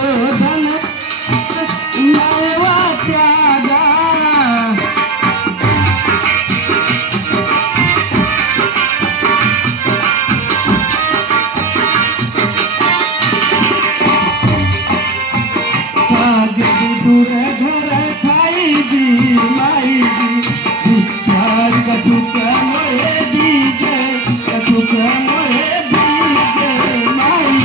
दुर्योधन नवा त्यागा दूर घर खाई दी माई दी चार कछुक मोहे दीजे कछुक मोहे दीजे माई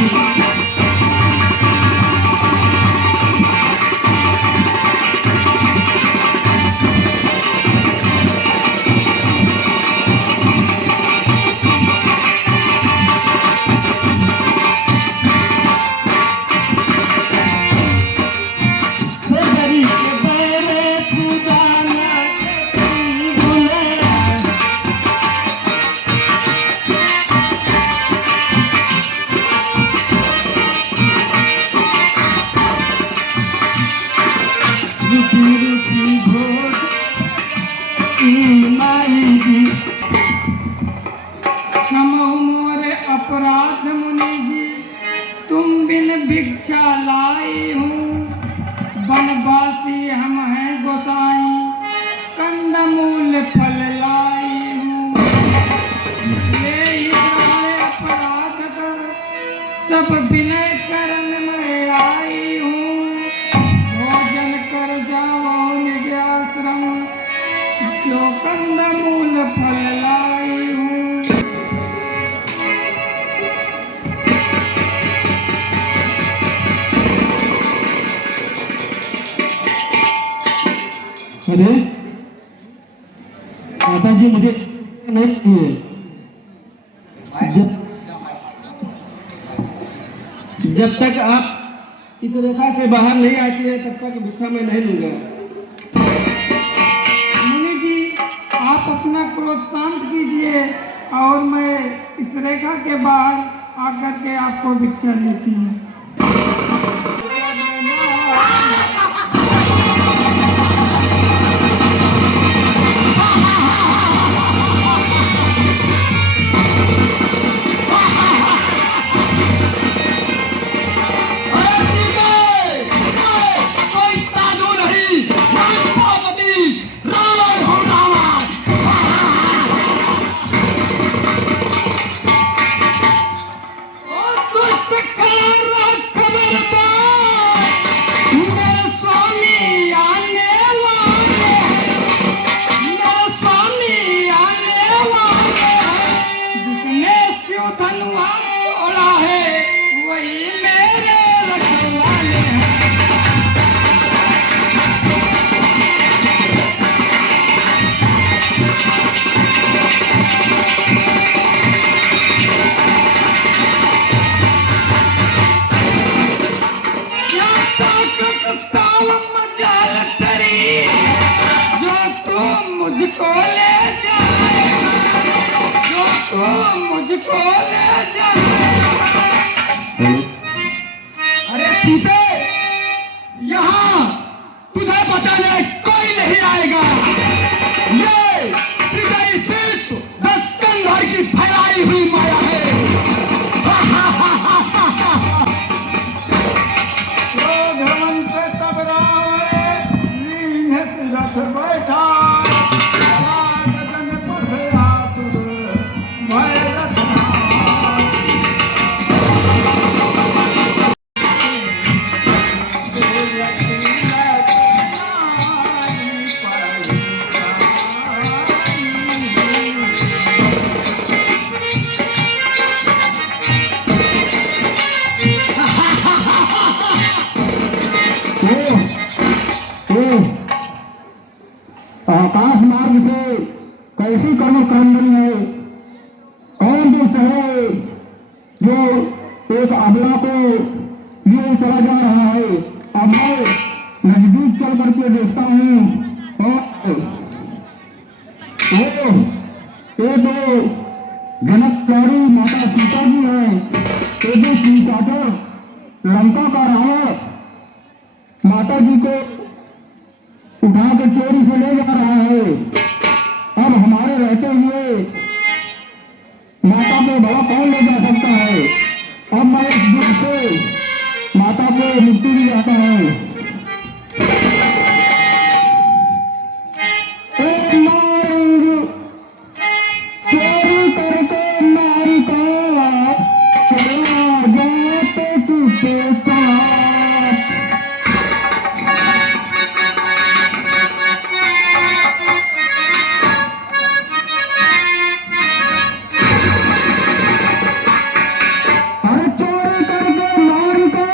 क्षमो मोरे अपराध मुनि जी, तुम बिन भिक्षा लाई हूँ। बनवासी हम हैं गोसाई, कंदमूल फल लाई हूँ। ले ही जाने अपराध कर, सब विनय करन में आई हूँ। भोजन कर जाओ निज आश्रम, जो कंदमूल फल लाई हूँ। अरे माता जी मुझे नहीं दिए जब तक आप इस रेखा से बाहर नहीं आती है तब तक भिक्षा मैं नहीं लूंगा। मुनि जी आप अपना क्रोध शांत कीजिए और मैं इस रेखा के बाहर आकर के आपको भिक्षा देती हूँ। मुझको ले जाए, जो तू मुझको ले जाए। अरे सीते यहाँ तुझे बचाने कोई नहीं आएगा। ये विजयी विश्व 10 कंधर की फैलाई हुई माया है। रथ बैठा आकाश मार्ग से कैसी कर्म क्रंदनी है। कौन दुष्ट है जो एक अबला को लिए चला जा रहा है। अब मैं नजदीक चल करके देखता हूँ और ये तो जनक प्यारी माता सीता जी हैं। ये भी सागर लंका का रावण माता जी को उठा के चोरी से ले जा रहा है। अब हमारे रहते हुए माता को भला कौन ले जा सकता है। अब मैं इस दुख से माता को मुक्ति भी जाता है। ए नारी चोरी करके नारी का चला जाते चुपचाप। अरे चोरी करके नारी का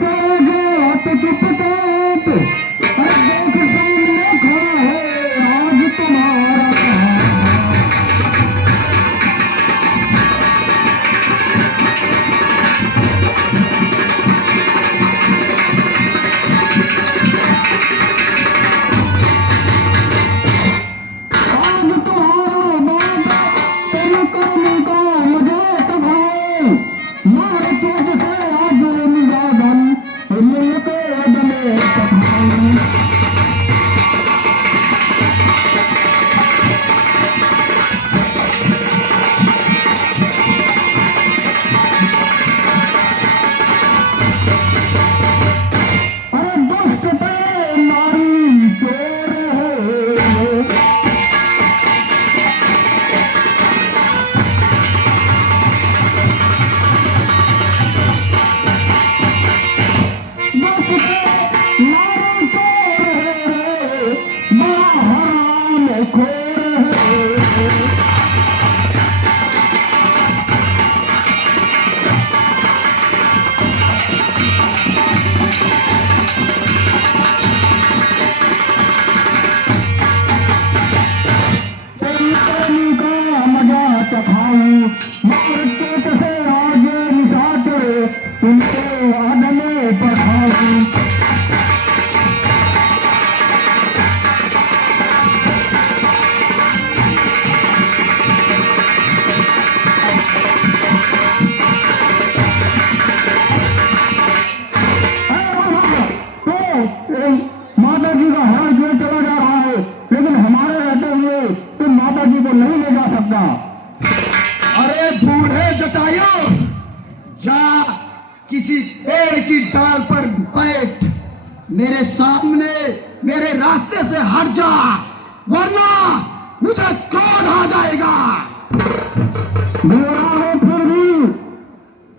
चला जाते चुपचाप। अरे देख सामने खड़ा है आज तुम्हारा कहाँ। आज तुम्हारा बाप तेरे कर्म का मजाक भाई। मार चोट से आज निगादन मिलके अदले सभाई। अरे दुष्ट पे नारी चोर है। उनको आदमे पठाऊं। माता जी का हरण क्यों चला जा रहा है, लेकिन हमारे रहते हुए तुम माता जी को नहीं ले जा सकता। अरे बूढ़े जटायु, जा किसी पेड़ की डाल पर बैठ, मेरे सामने मेरे रास्ते से हट जा, वरना मुझे क्रोध आ जाएगा। मेरा है फिर भी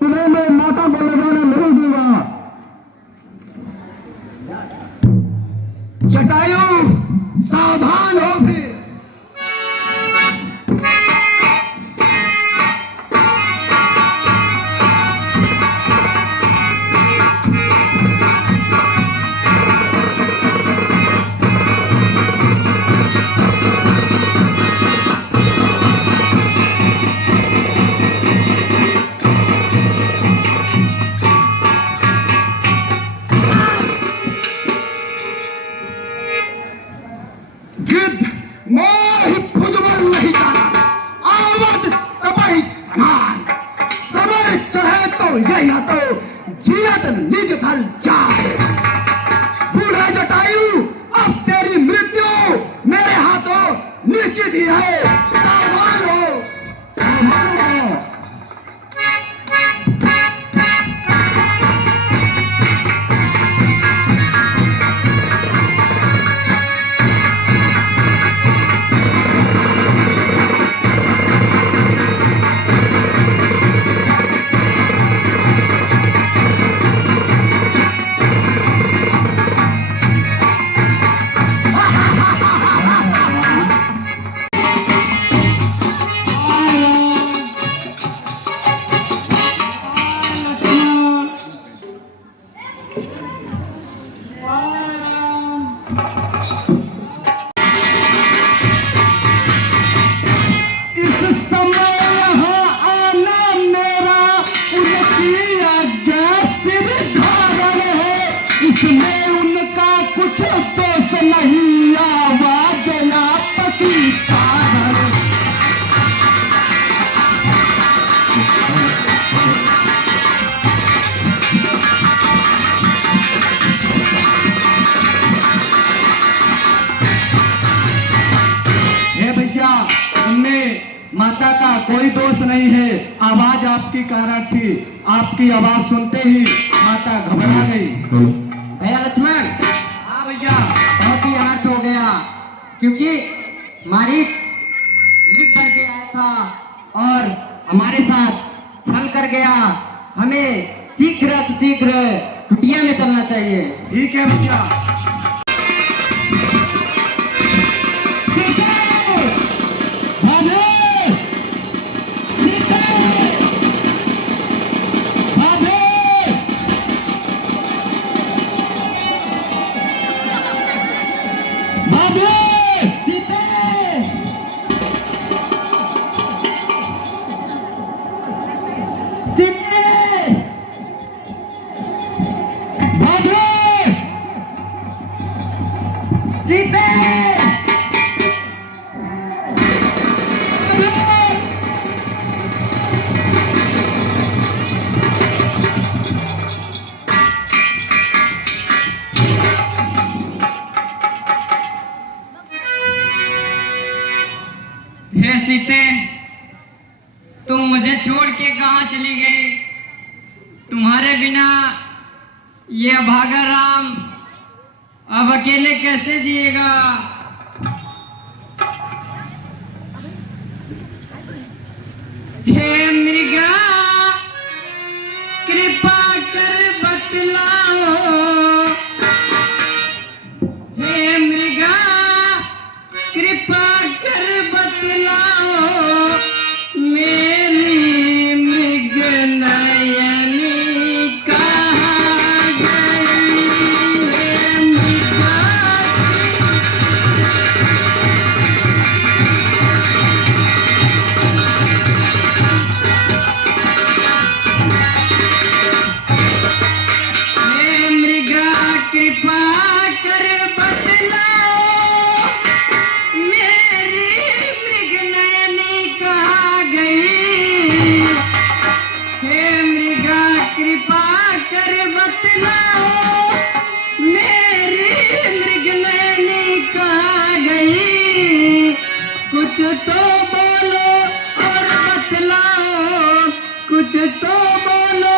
तुम्हें मैं माता को ले जाने नहीं दूंगा। जटायु सावधान हो फिर। गिद्ध मोहि भुजबल नहीं जाना, आवत तपहि समान। समय चढ़े तो यही तो जियत निज थल जाए। बूढ़े जटायु, अब तेरी मृत्यु मेरे हाथों निश्चित ही है, सावधान हो। माता का कोई दोष नहीं है, आवाज आपकी कारण थी। आपकी आवाज सुनते ही माता माता घबरा गई। भैया लक्ष्मण, हाँ भैया, बहुत ही अनर्थ हो गया, क्योंकि मारीच लिख करके आया था और हमारे साथ छल कर गया। हमें शीघ्र कुटिया में चलना चाहिए। ठीक है भैया। हे सीते, तुम मुझे छोड़ के कहाँ चली गई? तुम्हारे बिना ये अभागा राम अब अकेले कैसे जिएगा? हे मृगा, कृपा कर बतलाओ। हे मृगा, कृपा कर बतलाओ, मेरी मृग नयनी कहाँ गई? हे मृगा, हे मृगा, कृपा कर बतलाओ, मेरी मृग नयनी कहाँ गई? हे मृगा, कृपा कर बतलाओ, मेरी मृग नयनी कहाँ गई? कुछ तो बोलो और बतलाओ, कुछ तो बोलो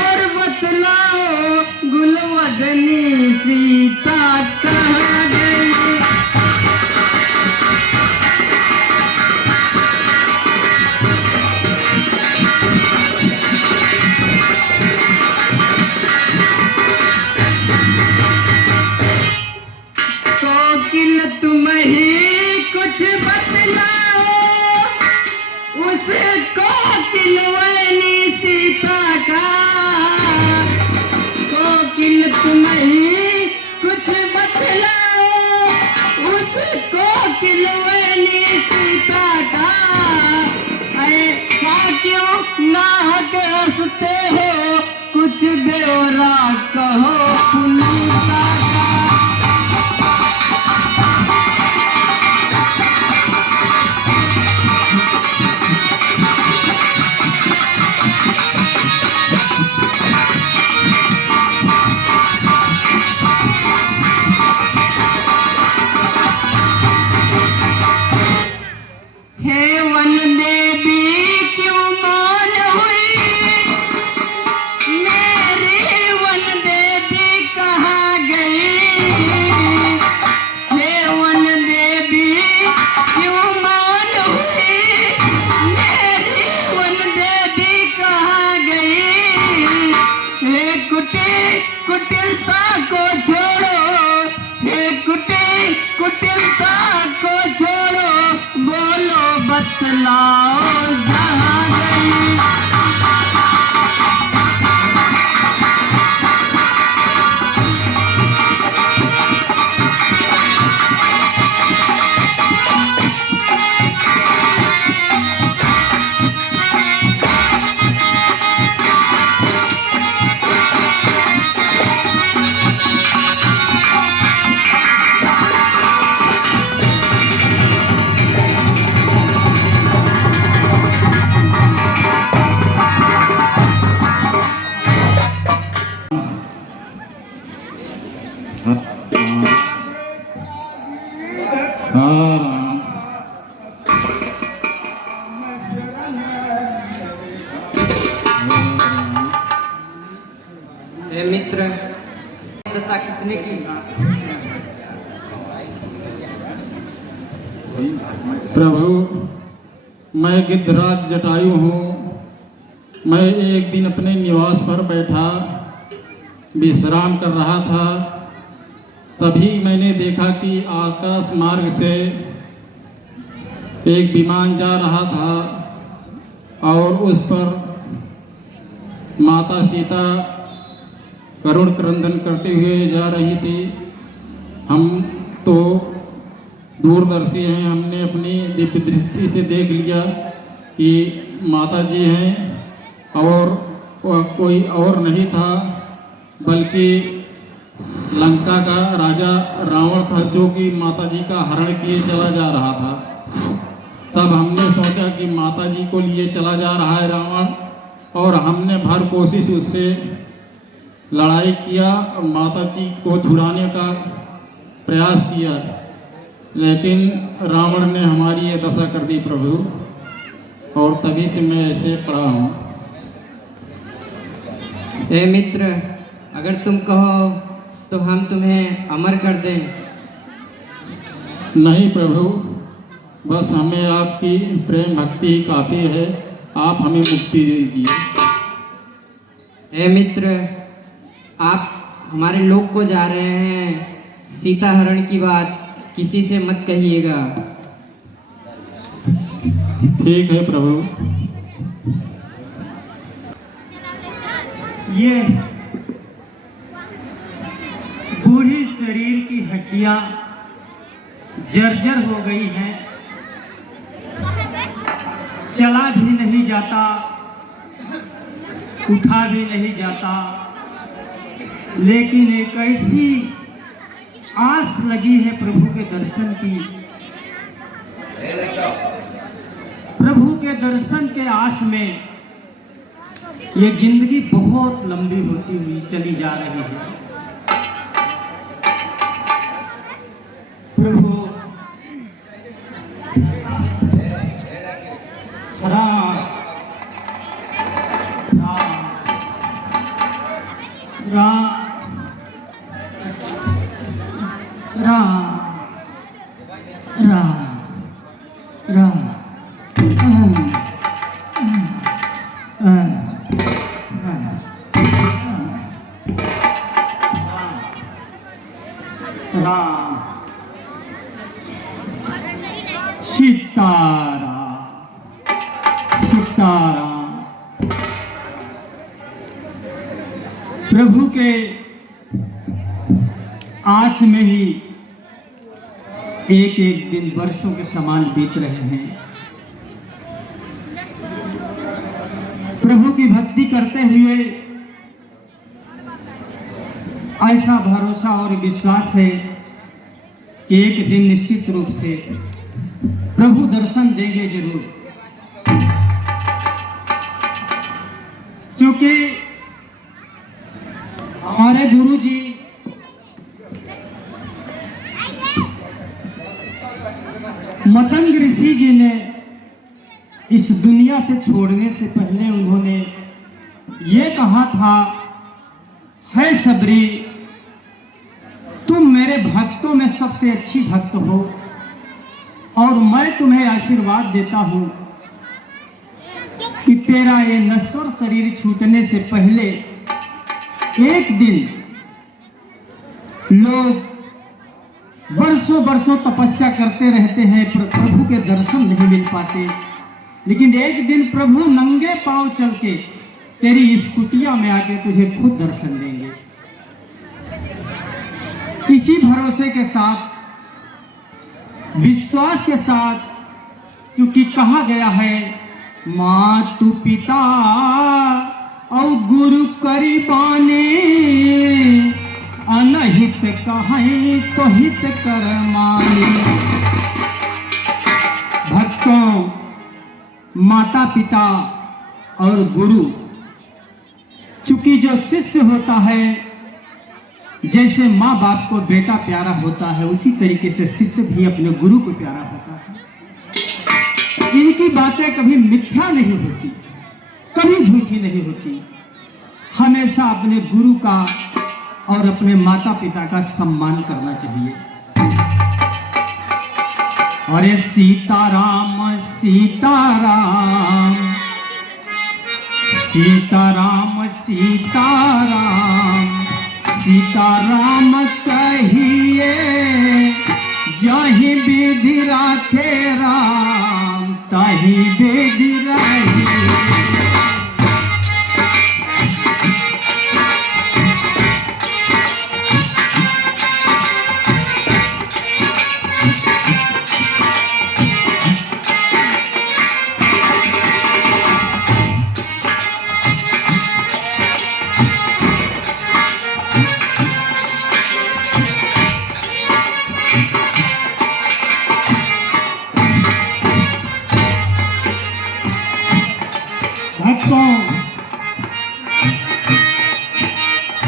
और बतलाओ, गुलवदनी सीता कहाँ गई? कोकिल तुम ही कुछ बतलाओ, उस कोकिल वैनी सीता का। कोकिल तुम ही कुछ बतलाओ, उस कोकिल वैनी सीता का। ऐसा क्यों नाहक हंसते हो, कुछ ब्यौरा कहो पुनीता का। हे वन देवी क्यों मौन हुई, मेरी वन देवी कहाँ गई? हे वन देवी क्यों मौन हुई, मेरी वन देवी कहाँ गई? हे कुटिलता को छोड़ो, हे कुटिलता को छोड़ो, बोलो बतलाओ जहाँ गई? दशा किसने की? प्रभु, मैं गिद्धराज जटायु हूँ। मैं एक दिन अपने निवास पर बैठा विश्राम कर रहा था। तभी मैंने देखा कि आकाश मार्ग से एक विमान जा रहा था और उस पर माता सीता करुण क्रंदन करते हुए जा रही थी। हम तो दूरदर्शी हैं, हमने अपनी दिव्य दृष्टि से देख लिया कि माता जी हैं और कोई और नहीं था बल्कि लंका का राजा रावण था, जो कि माता जी का हरण किए चला जा रहा था। तब हमने सोचा कि माता जी को लिए चला जा रहा है रावण, और हमने भर कोशिश उससे लड़ाई किया, माता जी को छुड़ाने का प्रयास किया, लेकिन रावण ने हमारी ये दशा कर दी प्रभु, और तभी से मैं ऐसे पड़ा हूँ। हे मित्र, अगर तुम कहो तो हम तुम्हें अमर कर दें। नहीं प्रभु, बस हमें आपकी प्रेम भक्ति ही काफ़ी है, आप हमें मुक्ति दीजिए। हे मित्र, आप हमारे लोक को जा रहे हैं, सीता हरण की बात किसी से मत कहिएगा। ठीक है प्रभु। ये बूढ़ी शरीर की हड्डियां जर्जर हो गई हैं, चला भी नहीं जाता, उठा भी नहीं जाता, लेकिन एक ऐसी आस लगी है प्रभु के दर्शन की। प्रभु के दर्शन के आस में ये जिंदगी बहुत लंबी होती हुई चली जा रही है। प्रभु राम राम राम राम राम राम सीताराम सीताराम। प्रभु के आस में ही एक एक दिन वर्षों के समान बीत रहे हैं। प्रभु की भक्ति करते हुए ऐसा भरोसा और विश्वास है कि एक दिन निश्चित रूप से प्रभु दर्शन देंगे जरूर, क्योंकि हमारे गुरु जी मतंग ऋषि जी ने इस दुनिया से छोड़ने से पहले उन्होंने ये कहा था, है शबरी, तुम मेरे भक्तों में सबसे अच्छी भक्त हो और मैं तुम्हें आशीर्वाद देता हूं कि तेरा ये नश्वर शरीर छूटने से पहले एक दिन लोग वर्षों वर्षों तपस्या करते रहते हैं, प्रभु के दर्शन नहीं मिल पाते, लेकिन एक दिन प्रभु नंगे पांव चल के तेरी इस कुटिया में आके तुझे खुद दर्शन देंगे। इसी भरोसे के साथ, विश्वास के साथ, क्योंकि कहा गया है मातु पिता और गुरु करीबाने, अनहित कहीं तो हित कर माने। भक्तों, माता पिता और गुरु, चूंकि जो शिष्य होता है, जैसे माँ बाप को बेटा प्यारा होता है, उसी तरीके से शिष्य भी अपने गुरु को प्यारा होता है। इनकी बातें कभी मिथ्या नहीं होती, कभी झूठी नहीं होती, हमेशा अपने गुरु का और अपने माता पिता का सम्मान करना चाहिए। अरे सीताराम सीताराम सीताराम सीताराम सीताराम कहिए, जहीं विधि राखे राम तहीं विधि रहिए। भक्तों,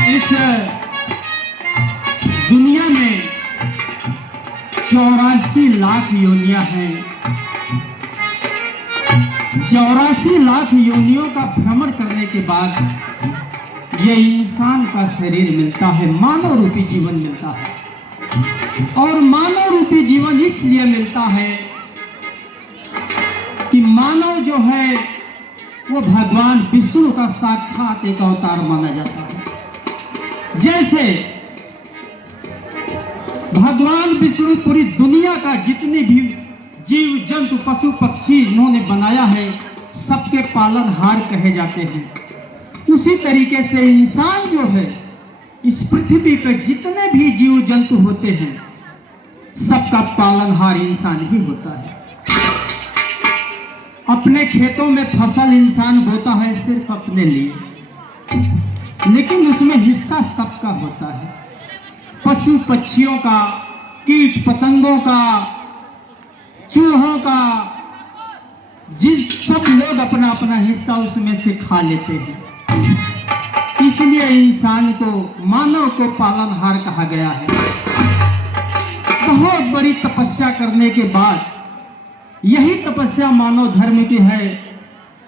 इस दुनिया में 84 लाख योनियां हैं। 84 लाख योनियों का भ्रमण करने के बाद ये इंसान का शरीर मिलता है, मानव रूपी जीवन मिलता है। और मानव रूपी जीवन इसलिए मिलता है कि मानव जो है वो भगवान विष्णु का साक्षात एक अवतार माना जाता है। जैसे भगवान विष्णु पूरी दुनिया का जितने भी जीव जंतु पशु पक्षी इन्होंने बनाया है, सबके पालनहार कहे जाते हैं। उसी तरीके से इंसान जो है, इस पृथ्वी पर जितने भी जीव जंतु होते हैं, सबका पालनहार इंसान ही होता है। अपने खेतों में फसल इंसान बोता है सिर्फ अपने लिए, लेकिन उसमें हिस्सा सबका होता है। पशु पक्षियों का, कीट पतंगों का, चूहों का, जिन सब लोग अपना अपना हिस्सा उसमें से खा लेते हैं। इसलिए इंसान को, मानव को पालनहार कहा गया है। बहुत बड़ी तपस्या करने के बाद, यही तपस्या मानव धर्म की है।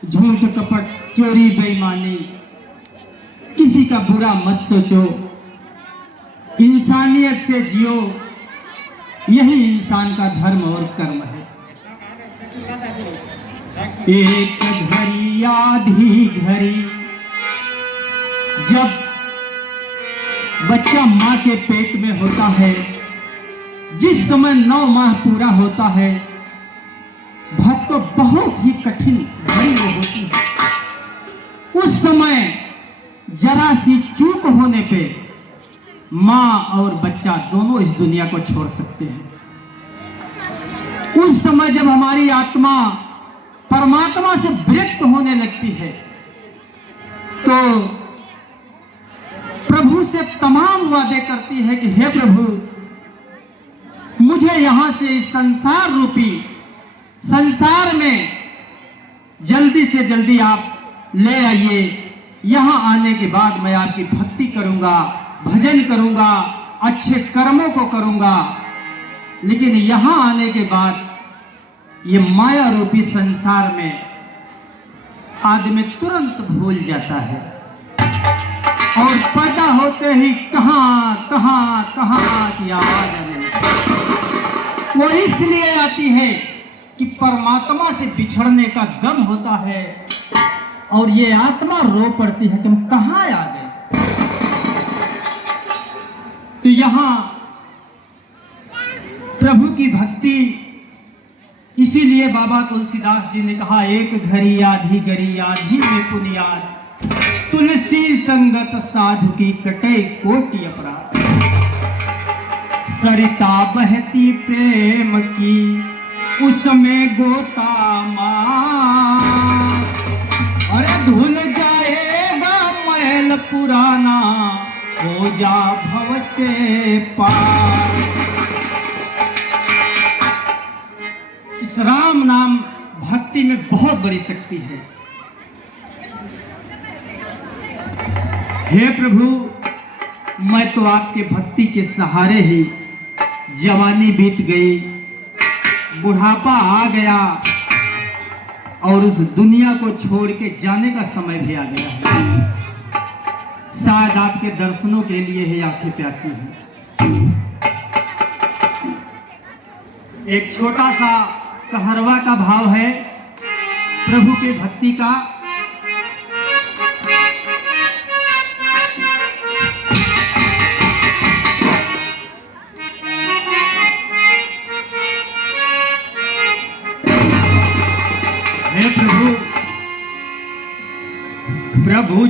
झूठ कपट चोरी बेईमानी, किसी का बुरा मत सोचो, इंसानियत से जियो, यही इंसान का धर्म और कर्म है। एक घड़ी आधी घड़ी जब बच्चा मां के पेट में होता है, जिस समय 9 माह पूरा होता है, भक्तों बहुत ही कठिन घड़ी वो होती है। उस समय जरा सी चूक होने पे मां और बच्चा दोनों इस दुनिया को छोड़ सकते हैं। उस समय जब हमारी आत्मा परमात्मा से विरक्त होने लगती है, तो प्रभु से तमाम वादे करती है कि हे प्रभु, मुझे यहां से इस संसार रूपी संसार में जल्दी से जल्दी आप ले आइए। यहां आने के बाद मैं आपकी भक्ति करूंगा, भजन करूंगा, अच्छे कर्मों को करूंगा। लेकिन यहां आने के बाद ये माया रूपी संसार में आदमी तुरंत भूल जाता है और पैदा होते ही कहां कहां कहां की आवाज आने लगती। वो इसलिए आती है कि परमात्मा से बिछड़ने का गम होता है और ये आत्मा रो पड़ती है कि हम कहां आ गए। तो यहां प्रभु की भक्ति, इसीलिए बाबा तुलसीदास जी ने कहा, एक घड़ी आधी घड़ी आधी में पुनियाद, तुलसी संगत साधु की कटे कोटि अपराध। सरिता बहती प्रेम की उसमें गोता मार, अरे धुल जाएगा महल पुराना, हो जा भव से पार। इस राम नाम भक्ति में बहुत बड़ी शक्ति है। हे प्रभु, मैं तो आपके भक्ति के सहारे ही जवानी बीत गई, बुढ़ापा आ गया और उस दुनिया को छोड़ के जाने का समय भी आ गया है। शायद आपके दर्शनों के लिए ही आंखें प्यासी हैं। एक छोटा सा कहरवा का भाव है प्रभु के भक्ति का। हे प्रभु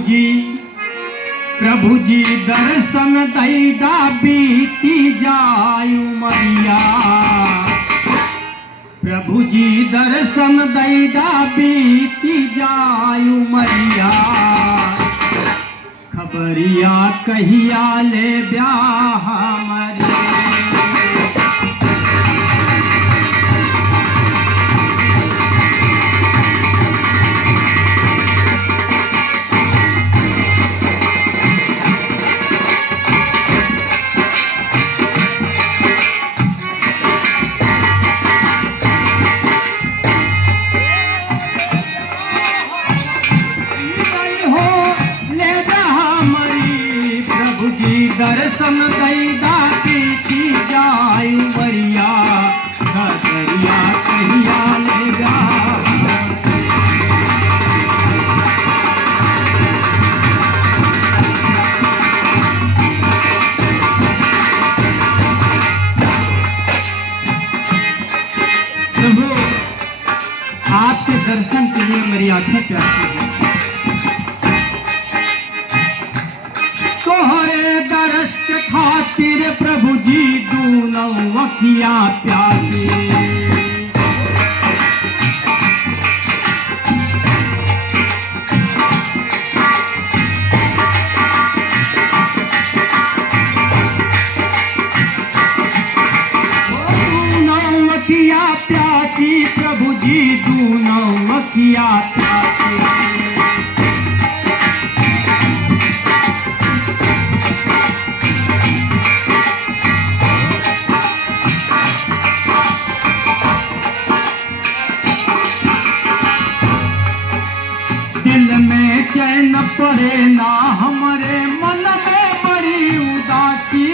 जी दर्शन दैदा बीती जायु मरिया। प्रभु जी दर्शन दैदा बीती जायु मरिया। खबरिया कहिया ले ब्याह मरिया। दर्शन दैदा बीती जायु मरिया। खबरिया कहिया ले ब्याह। प्रभु आपके दर्शन के लिए मेरी आंखें प्यासी हैं। तोहरे दरस के खातिर प्रभु जी दूनों अखियां प्यासी। दूनों अखियां प्यासी प्रभु जी दूनों अखियां प्यासी। दिल में चैन पड़े ना हमारे मन में बड़ी उदासी।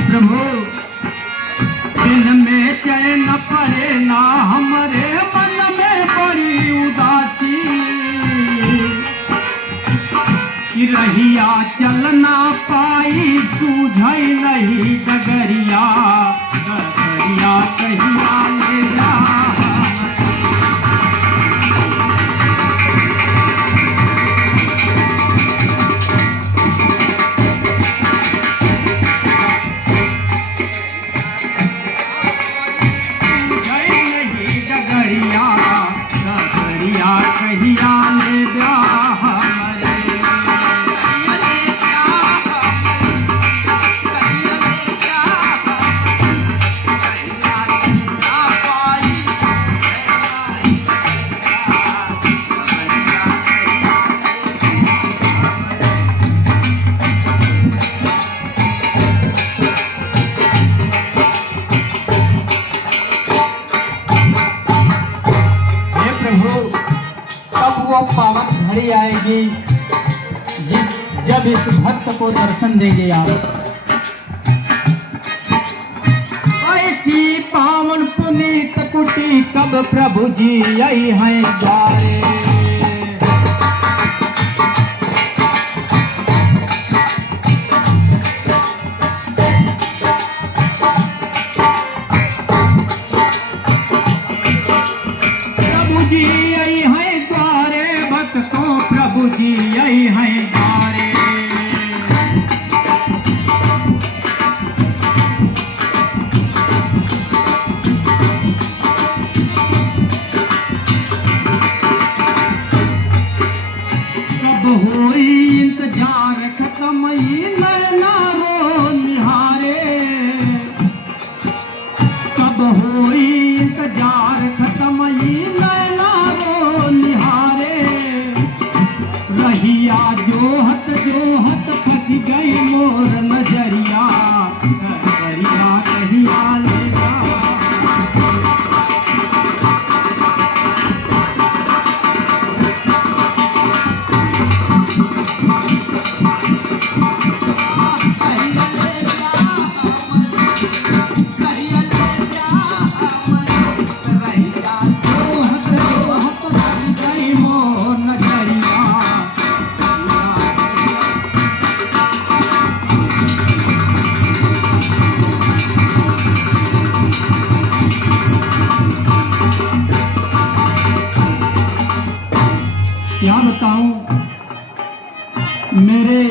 प्रभु दिल में चैन पड़े ना हमारे मन में बड़ी उदासी। कि रहिया चलना पाई सूझई नहीं डगरिया। डगरिया कहिया ले जा। पावन घड़ी आएगी जब इस भक्त को दर्शन देंगे आप। ऐसी पावन पुनीत कुटी कब प्रभु जी आई हैं द्वारे। प्रभु जी आई हैं द्वारे भक्तों प्रभु जी आई हैं द्वारे। कब होई इंतजार खत्म ये नैना रो निहारे। कब होई इंतजार खत्म ये नैना रो निहारे। रहिया जोहत जोहत थक गई मोर नजरिया। नजरिया कहिया ले जा। मेरे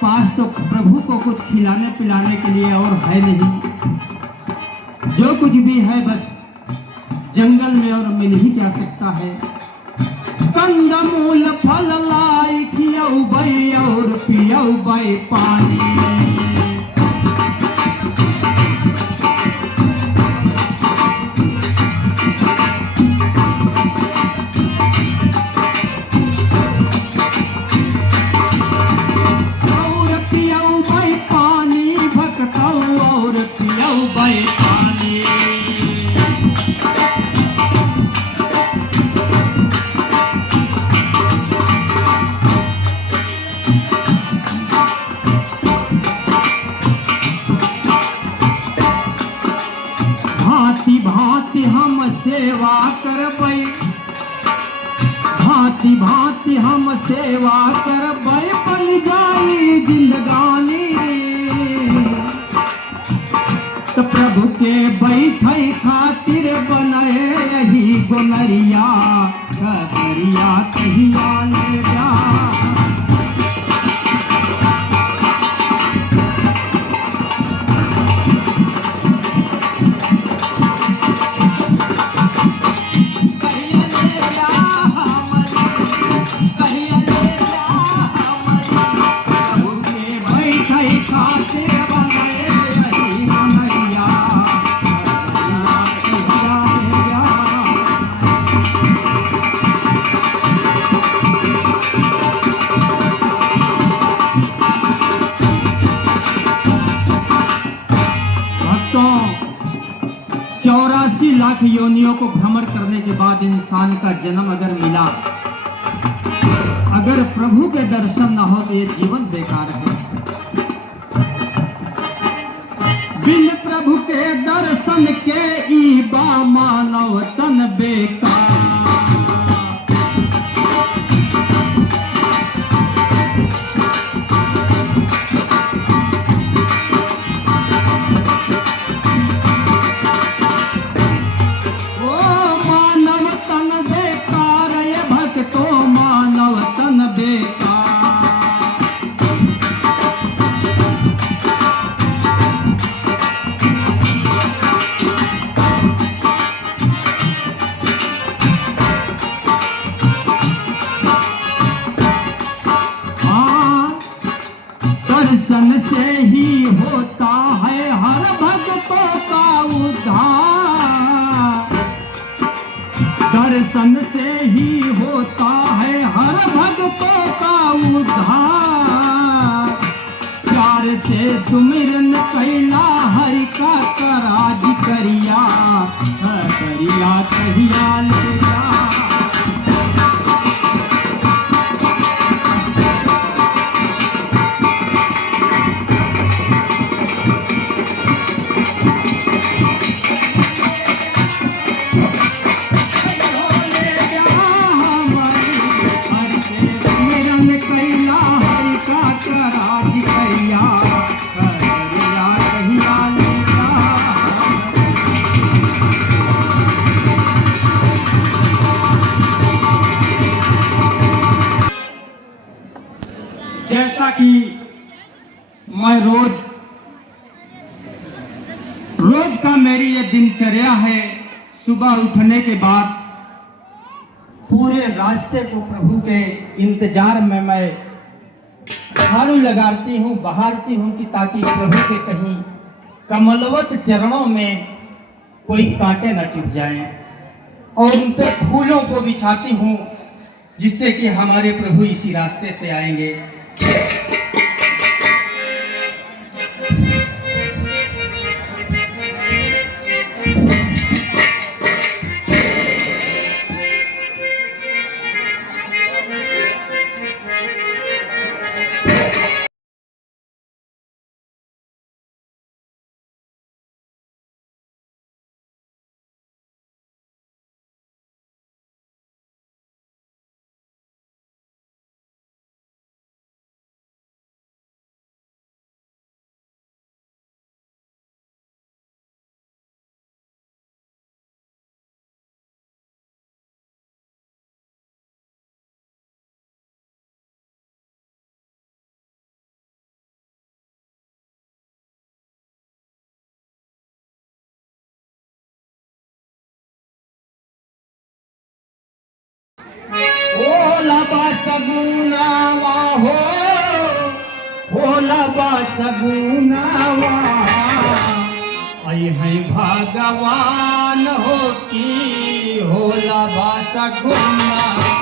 पास तो प्रभु को कुछ खिलाने पिलाने के लिए और है नहीं। जो कुछ भी है बस जंगल में और मिल ही क्या सकता है। कंदमूल फल लाई खियाऊ बई और पियाऊ बई पानी। और पियाऊ बई पानी भकताऊ और पियाऊ बई पानी। भांति भांति हम सेवा करबै, भांति भांति हम सेवा करबै, बन जाई जिंदगानी। तो प्रभु के बैठे खातिर बनाए यही गोनरिया, खबरिया कहिया ले जा। भक्तों 84 लाख योनियों को भ्रमण करने के बाद इंसान का जन्म अगर मिला, अगर प्रभु के दर्शन न हो तो ये जीवन बेकार है। बिन प्रभु के दर्शन के ईबा मानव तन बेकार। ओ मानव तन बेकार, ये भक्तो मानव तन बेकार। हाँ, दर्शन से ही होता है हर भक्तों का उद्धार। दर्शन से ही होता है हर भक्तों का उद्धार। प्यार से सुमिरन कैला हरि का कराज करिया, करिया कहिया ले जा। जैसा कि मैं रोज का मेरी ये दिनचर्या है, सुबह उठने के बाद पूरे रास्ते को प्रभु के इंतजार में मैं झाड़ू लगाती हूँ, बहारती हूँ कि ताकि प्रभु के कहीं कमलवत चरणों में कोई कांटे न चुभ जाएं, और उन पे फूलों को बिछाती हूँ जिससे कि हमारे प्रभु इसी रास्ते से आएंगे। बा सगुनावा आई है भगवान हो की होला बा सगुनावा।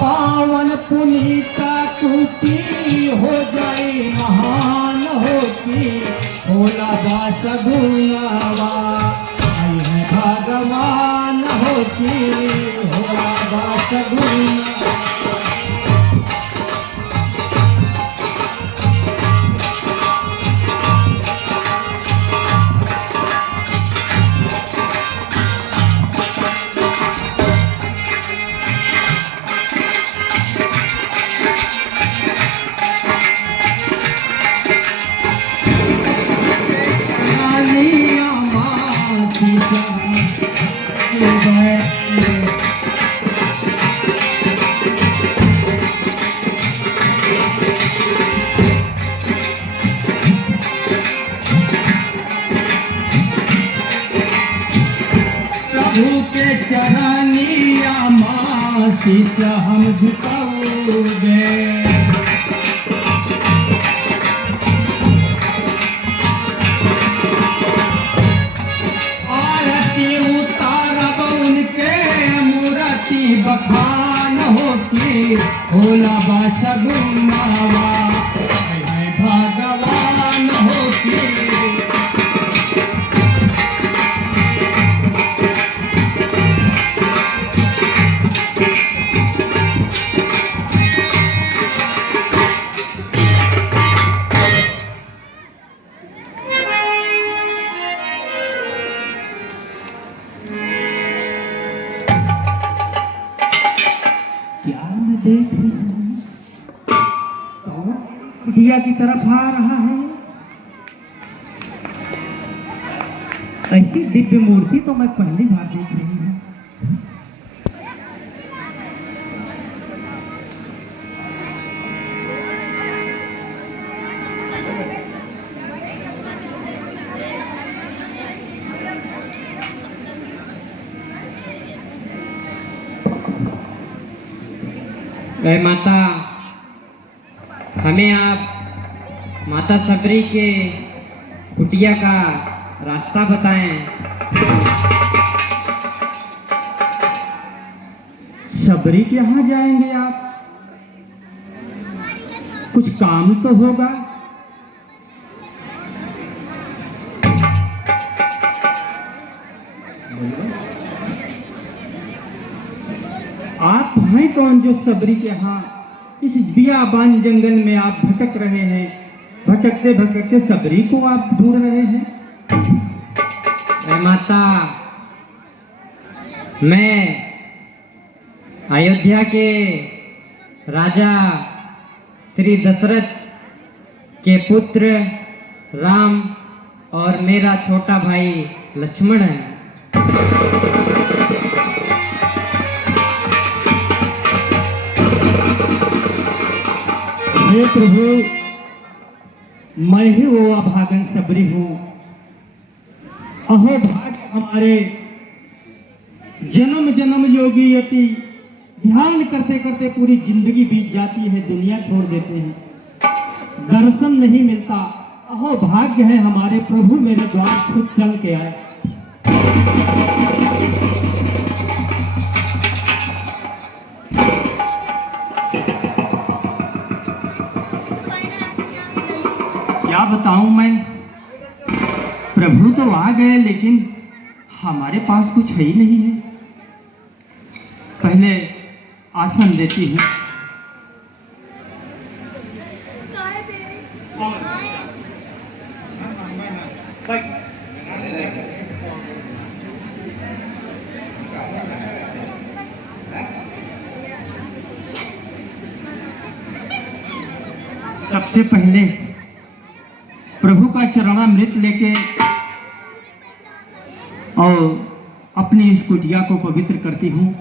पावन पुनीता टूटी हो जाए महान होती होला बा सगुनावा आई है भगवान होती होला बा सगुनावा। प्रभु के चरनिया माँ शीश हम झुकाओगे। आरती उतारब उनके मूर्ति बखान होती होला बा सगुनावा है भगवान होती। क्या मैं देख रही हूँ कौन कुटिया की तरफ आ रहा है। ऐसी दिव्य मूर्ति तो मैं पहली बार देख रही हूँ। जय माता, हमें आप माता सबरी के कुटिया का रास्ता बताएं। सबरी के यहाँ जाएंगे आप? कुछ काम तो होगा। आप हैं कौन जो सबरी के यहाँ इस बियाबान जंगल में आप भटक रहे हैं? भटकते भटकते सबरी को आप ढूंढ रहे हैं। जय माता, मैं अयोध्या के राजा श्री दशरथ के पुत्र राम और मेरा छोटा भाई लक्ष्मण है। हे प्रभु, मैं ही वो अभागन सबरी हूँ। अहो भाग्य हमारे जन्म जन्म योगी यति ध्यान करते करते पूरी जिंदगी बीत जाती है, दुनिया छोड़ देते हैं, दर्शन नहीं मिलता। अहो भाग्य है हमारे प्रभु मेरे द्वार खुद चल के आए। क्या बताऊं मैं, प्रभु तो आ गए लेकिन हमारे पास कुछ है ही नहीं है। पहले आसन देती हूँ। सबसे पहले प्रभु का चरणामृत लेके और अपनी इस कुटिया को पवित्र करती हूँ।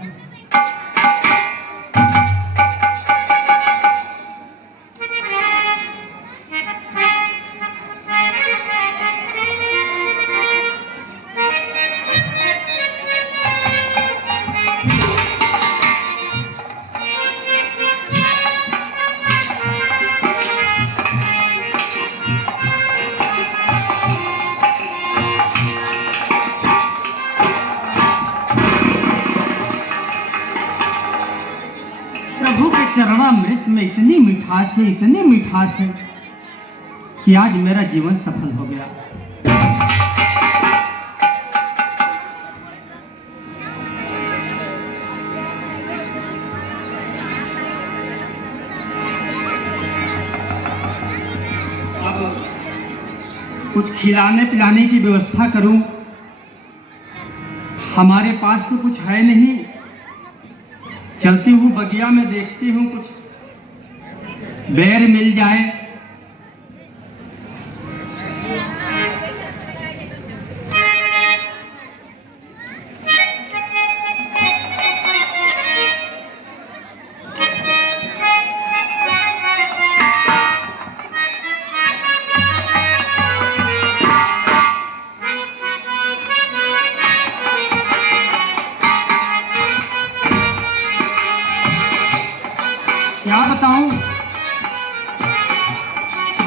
प्रभु के चरणामृत में इतनी मिठास है कि आज मेरा जीवन सफल हो गया। अब कुछ खिलाने पिलाने की व्यवस्था करूं, हमारे पास तो कुछ है नहीं। चलती हूँ बगिया में, देखती हूँ कुछ बेर मिल जाए। क्या बताऊं,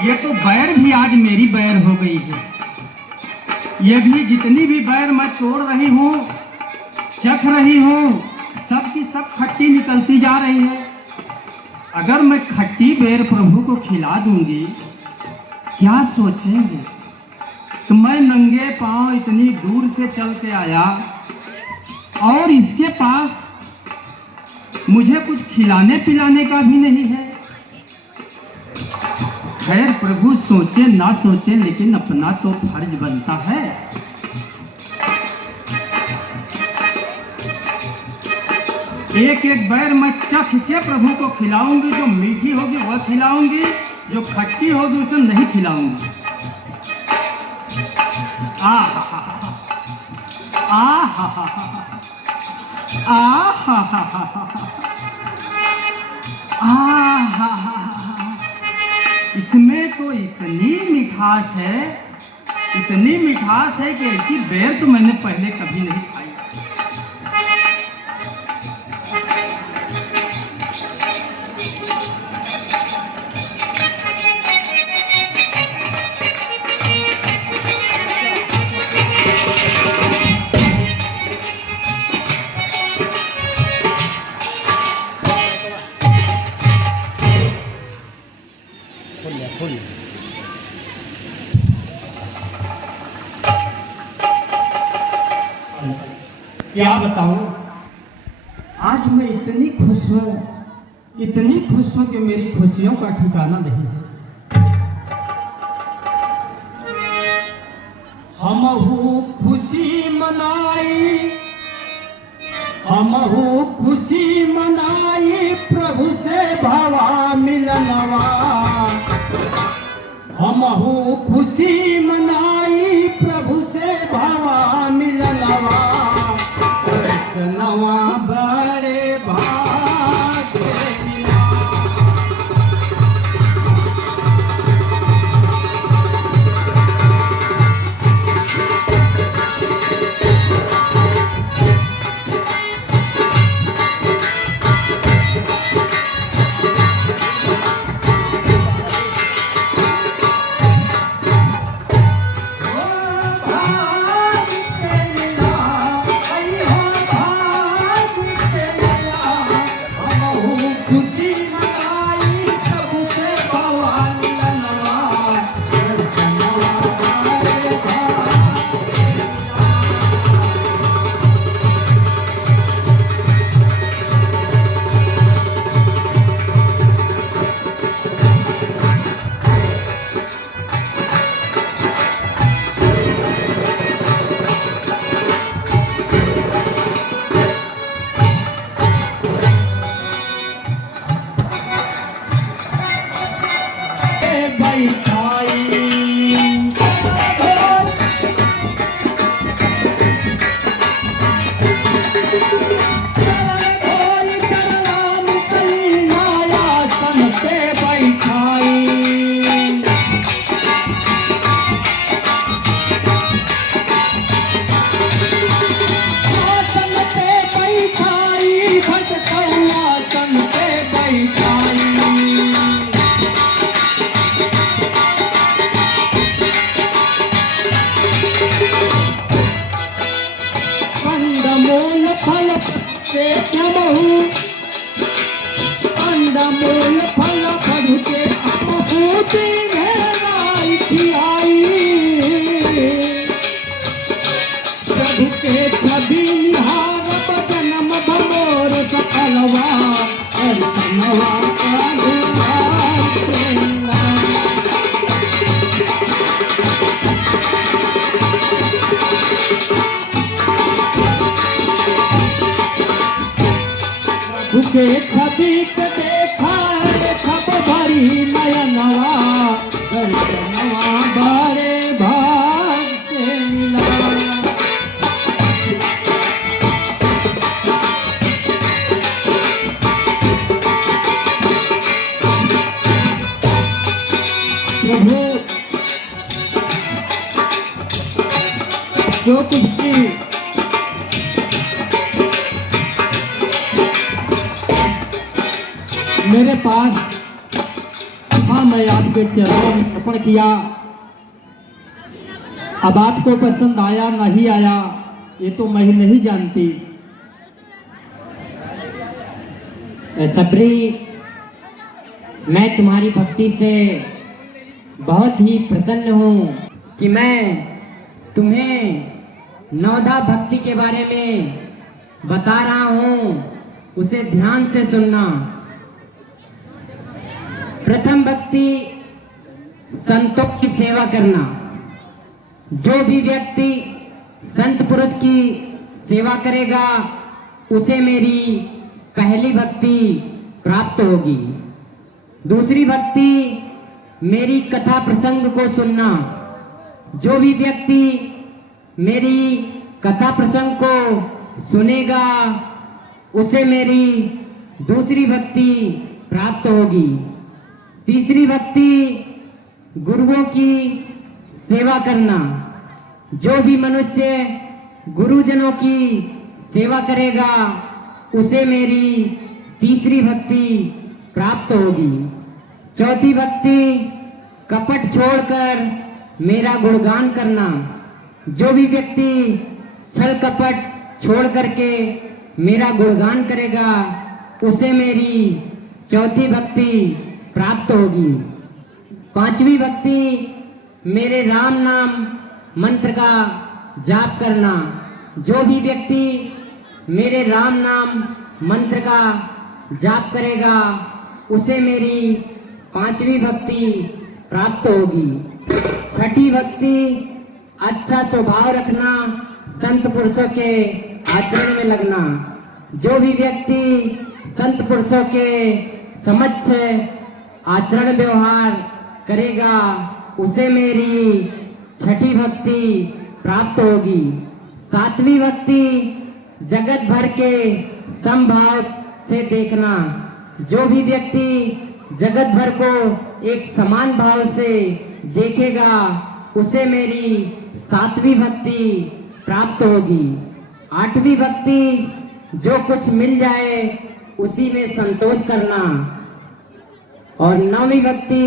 ये तो बैर भी आज मेरी बैर हो गई है। ये भी जितनी भी बैर मैं तोड़ रही हूँ, चख रही हूँ, सब की सब खट्टी निकलती जा रही है। अगर मैं खट्टी बैर प्रभु को खिला दूंगी, क्या सोचेंगे? तो मैं नंगे पांव इतनी दूर से चल के आया और इसके पास मुझे कुछ खिलाने पिलाने का भी नहीं है। खैर, प्रभु सोचे ना सोचे, लेकिन अपना तो फर्ज बनता है। एक एक बैर मैं चख के प्रभु को खिलाऊंगी। जो मीठी होगी वह खिलाऊंगी, जो खट्टी होगी उसे नहीं खिलाऊंगी। आ हा हा हा, आ हा हा हा, आ हा हा हा, आ हा हा। इसमें तो इतनी मिठास है कि ऐसी बेर तो मैंने पहले कभी नहीं खाई। क्या बताऊं, आज मैं इतनी खुश हूं कि मेरी खुशियों का ठिकाना नहीं है। हमहू खुशी मनाई प्रभु से भवा मिलनवा। हमहू खुशी मनाई प्रभु से भवा मिलनवा। नवा बड़े भाग्य मिला। के खबीक देखा है खब भरी नयनवा दर्शनवा बड़े भाग से मिला। प्रभु जो कुछ भी मेरे पास था मैं आपके चरणों में अर्पण किया। अब आपको पसंद आया नहीं आया ये तो मैं ही नहीं जानती। सबरी, मैं तुम्हारी भक्ति से बहुत ही प्रसन्न हूँ कि मैं तुम्हें नवधा भक्ति के बारे में बता रहा हूँ, उसे ध्यान से सुनना। प्रथम भक्ति संतों की सेवा करना। जो भी व्यक्ति संत पुरुष की सेवा करेगा उसे मेरी पहली भक्ति प्राप्त होगी। दूसरी भक्ति मेरी कथा प्रसंग को सुनना। जो भी व्यक्ति मेरी कथा प्रसंग को सुनेगा उसे मेरी दूसरी भक्ति प्राप्त होगी। तीसरी भक्ति गुरुओं की सेवा करना। जो भी मनुष्य गुरुजनों की सेवा करेगा उसे मेरी तीसरी भक्ति प्राप्त होगी। चौथी भक्ति कपट छोड़कर मेरा गुणगान करना। जो भी व्यक्ति छल कपट छोड़ करके मेरा गुणगान करेगा उसे मेरी चौथी भक्ति प्राप्त होगी। पांचवी भक्ति मेरे राम नाम मंत्र का जाप करना। जो भी व्यक्ति मेरे राम नाम मंत्र का जाप करेगा उसे मेरी पांचवी भक्ति प्राप्त होगी। छठी भक्ति अच्छा स्वभाव रखना, संत पुरुषों के आचरण में लगना। जो भी व्यक्ति संत पुरुषों के समक्ष आचरण व्यवहार करेगा उसे मेरी छठी भक्ति प्राप्त होगी। सातवीं भक्ति जगत भर के समभाव से देखना। जो भी व्यक्ति जगत भर को एक समान भाव से देखेगा उसे मेरी सातवीं भक्ति प्राप्त होगी। आठवीं भक्ति जो कुछ मिल जाए उसी में संतोष करना। और नौवीं भक्ति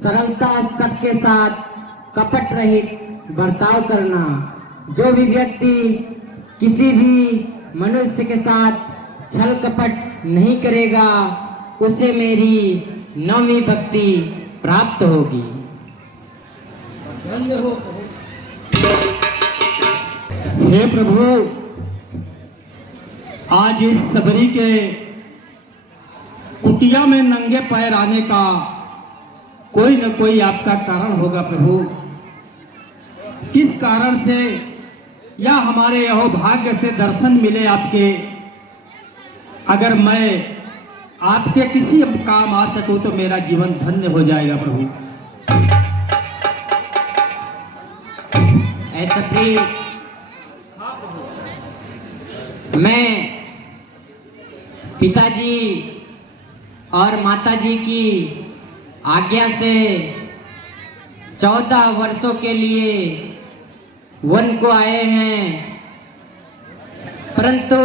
सरलता सबके साथ कपट रहित बर्ताव करना। जो भी व्यक्ति किसी भी मनुष्य के साथ छल कपट नहीं करेगा उसे मेरी नौवीं भक्ति प्राप्त होगी। हे प्रभु, आज इस सबरी के कुटिया में नंगे पैर आने का कोई न कोई आपका कारण होगा प्रभु। किस कारण से या हमारे यहो भाग्य से दर्शन मिले आपके। अगर मैं आपके किसी काम आ सकूं तो मेरा जीवन धन्य हो जाएगा प्रभु। ऐसा प्रिय मैं पिताजी और माताजी की आज्ञा से 14 वर्षों के लिए वन को आए हैं, परंतु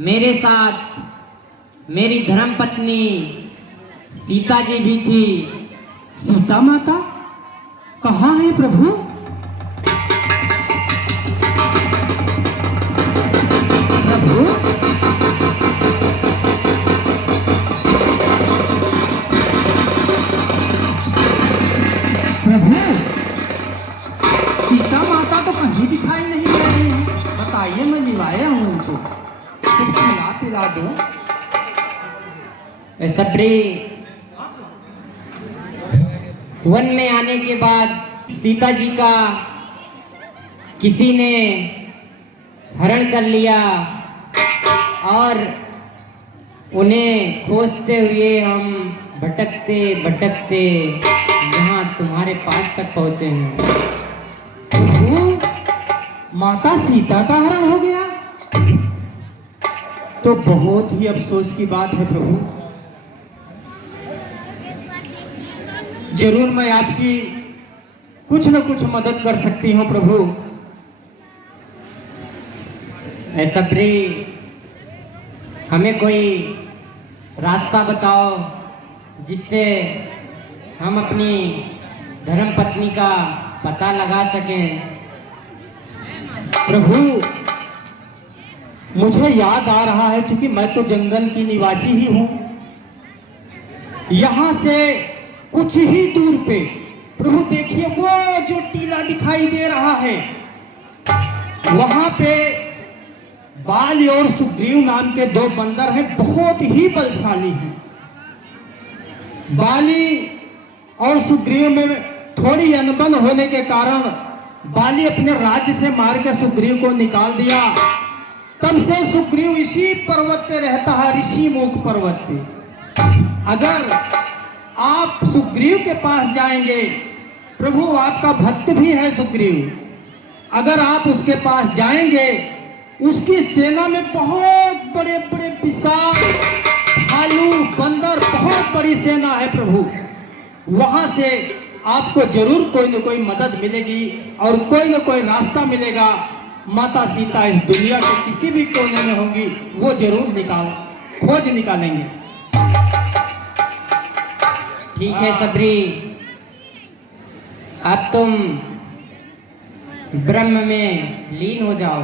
मेरे साथ मेरी धर्मपत्नी सीता जी भी थी। सीता माता कहाँ है प्रभु? प्रभु, प्रभु सीता माता तो कहीं दिखाई नहीं दे रही है। बताइए, मैं दिलाया हूँ उनको, कुछ खिला पिला दूं। सबरी वन में आने के बाद सीता जी का किसी ने हरण कर लिया और उन्हें खोजते हुए हम भटकते भटकते यहाँ तुम्हारे पास तक पहुँचे हैं। प्रभु, माता सीता का हरण हो गया तो बहुत ही अफसोस की बात है प्रभु। जरूर मैं आपकी कुछ न कुछ मदद कर सकती हूँ प्रभु। ऐ सबरी, हमें कोई रास्ता बताओ जिससे हम अपनी धर्म पत्नी का पता लगा सकें। प्रभु, मुझे याद आ रहा है, क्योंकि मैं तो जंगल की निवासी ही हूं। यहां से कुछ ही दूर पे प्रभु देखिए, वो जो टीला दिखाई दे रहा है, वहां पे बाली और सुग्रीव नाम के दो बंदर हैं, बहुत ही बलशाली हैं। बाली और सुग्रीव में थोड़ी अनबन होने के कारण बाली अपने राज्य से मार के सुग्रीव को निकाल दिया। तब से सुग्रीव इसी पर्वत पे रहता है, ऋषि मुख पर्वत पे। अगर आप सुग्रीव के पास जाएंगे, प्रभु आपका भक्त भी है सुग्रीव, अगर आप उसके पास जाएंगे, उसकी सेना में बहुत बड़े बड़े विशाल भालू बंदर, बहुत बड़ी सेना है प्रभु। वहां से आपको जरूर कोई न कोई मदद मिलेगी और कोई न कोई रास्ता मिलेगा। माता सीता इस दुनिया के किसी भी कोने में होंगी, वो जरूर खोज निकालेंगे। ठीक है सबरी, अब तुम ब्रह्म में लीन हो जाओ।